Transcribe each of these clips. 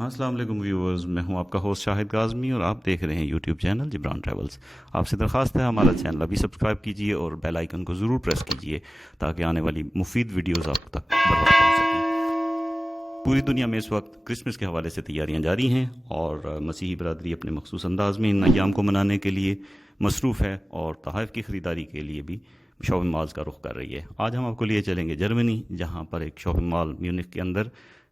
ہاں، السلام علیکم ویورز، میں ہوں آپ کا ہوسٹ شاہد کاظمی اور آپ دیکھ رہے ہیں یوٹیوب چینل جبران ٹریولز۔ آپ سے درخواست ہے ہمارا چینل ابھی سبسکرائب کیجئے اور بیل آئیکن کو ضرور پریس کیجئے تاکہ آنے والی مفید ویڈیوز آپ تک بر وقت پہنچ سکیں۔ پوری دنیا میں اس وقت کرسمس کے حوالے سے تیاریاں جاری ہیں اور مسیحی برادری اپنے مخصوص انداز میں ان ایام کو منانے کے لیے مصروف ہے اور تحائف کی خریداری کے لیے بھی شاپنگ مالز کا رخ کر رہی ہے۔ آج ہم آپ کو لیے چلیں گے جرمنی، جہاں پر ایک شاپنگ مال میونخ کے اندر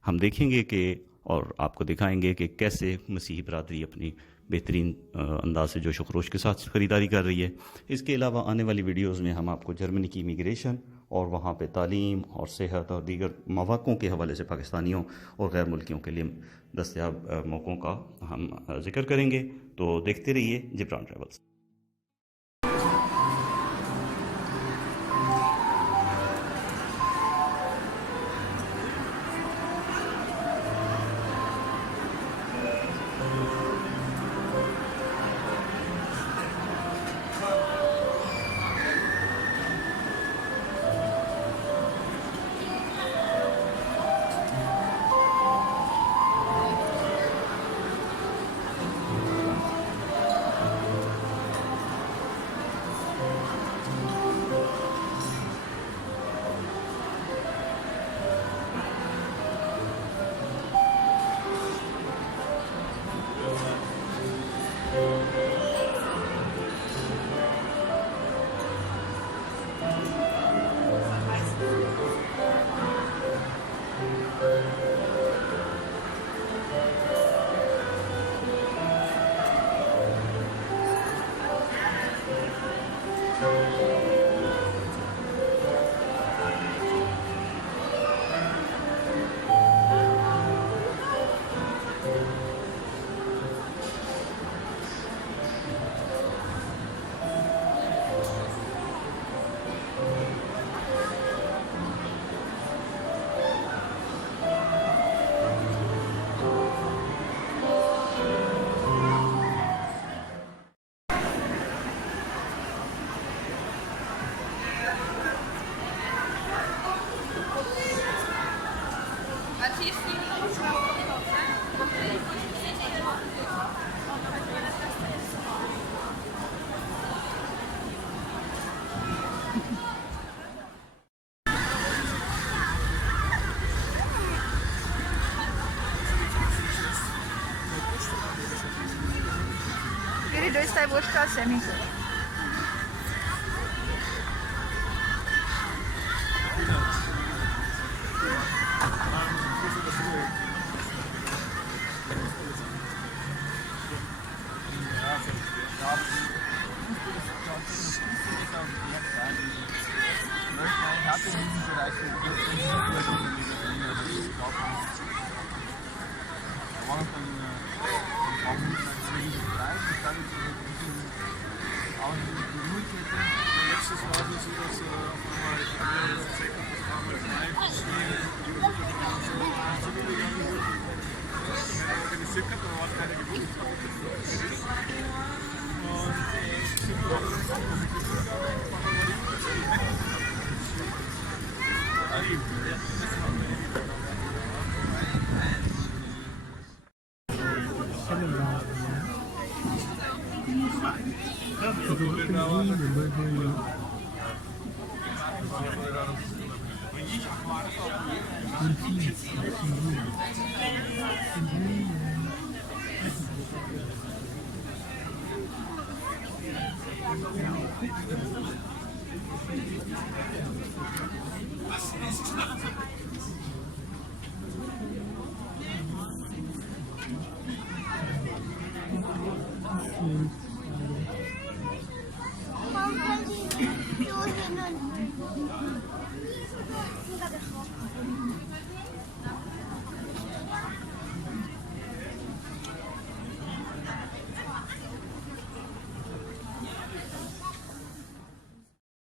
ہم دیکھیں گے کہ اور آپ کو دکھائیں گے کہ کیسے مسیحی برادری اپنی بہترین انداز سے جوش و خروش کے ساتھ خریداری کر رہی ہے۔ اس کے علاوہ آنے والی ویڈیوز میں ہم آپ کو جرمنی کی امیگریشن اور وہاں پہ تعلیم اور صحت اور دیگر مواقعوں کے حوالے سے پاکستانیوں اور غیر ملکیوں کے لیے دستیاب موقعوں کا ہم ذکر کریں گے، تو دیکھتے رہیے جبران ٹریولز۔ Dois tá buscar semi.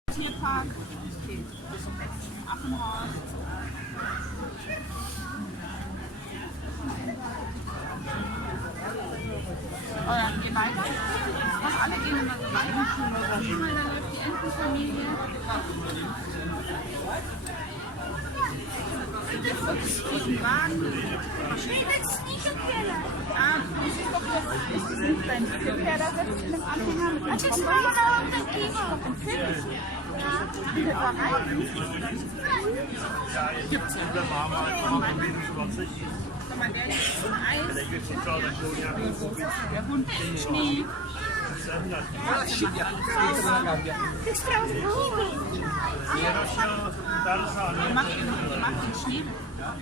Tierpark, Affenhaus. Oh ja, geh weiter. Fast alle gehen immer so weiter. Guck mal, da läuft die Entenfamilie. Das ist wirklich ein Wagen. Ich will es nicht empfehlen. Ist es nicht dein Kind, der da sitzt in dem Anhänger mit dem Koffer? Will der da rein? Gibt's ja. Sag mal, der ist zum Eis. Der Hund im Schnee. Macht den Schnee. Ja,